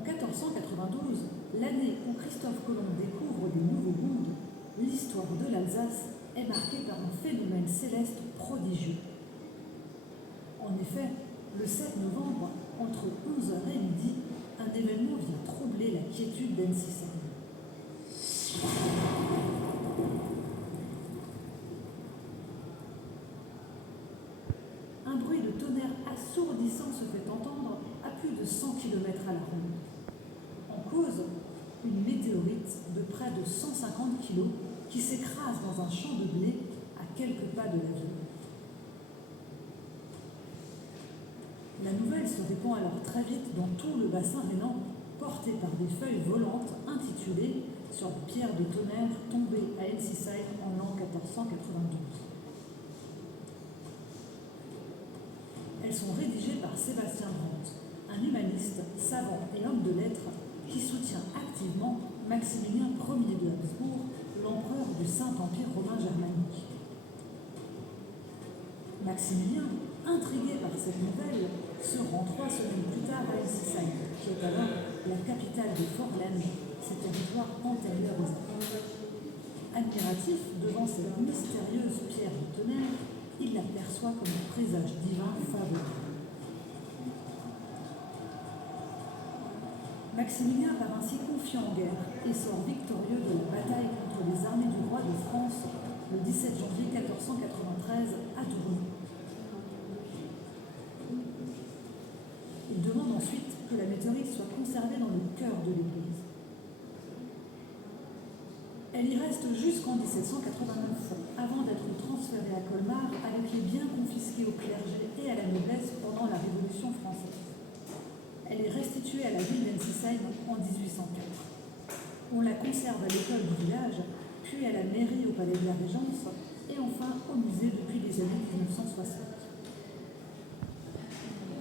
En 1492, l'année où Christophe Colomb découvre des nouveaux mondes, l'histoire de l'Alsace est marquée par un phénomène céleste prodigieux. En effet, le 7 novembre, entre 11h et midi, un événement vient troubler la quiétude d'Ensisheim. Un bruit de tonnerre assourdissant se fait entendre à plus de 100 km à la ronde. En cause, une météorite de près de 150 kg qui s'écrase dans un champ de blé à quelques pas de la ville. La nouvelle se répand alors très vite dans tout le bassin rhénan, portée par des feuilles volantes intitulées « Sur les pierres de tonnerre tombées à Ensisheim en l'an 1492 ». Elles sont rédigées par Sébastien Brandt, un humaniste, savant et homme de lettres qui soutient activement Maximilien Ier de Habsbourg, l'empereur du Saint-Empire romain germanique. Maximilien, intrigué par cette nouvelle, se rend 3 semaines plus tard à Ensisheim, qui est alors la capitale des Fortland, ces territoires antérieurs aux Alpes. Admiratif devant cette mystérieuse pierre de tonnerre, il la perçoit comme un présage divin favorable. Maximilien part ainsi confiant en guerre et sort victorieux de la bataille contre les armées du roi de France le 17 janvier 1493 à Toulon. Il demande ensuite que la météorite soit conservée dans le cœur de l'église. Elle y reste jusqu'en 1789, avant d'être transférée à Colmar avec les biens confisqués au clergé et à la noblesse pendant la Révolution française. Elle est restituée à la ville d'Ensisheim en 1804. On la conserve à l'école du village, puis à la mairie au palais de la Régence, et enfin au musée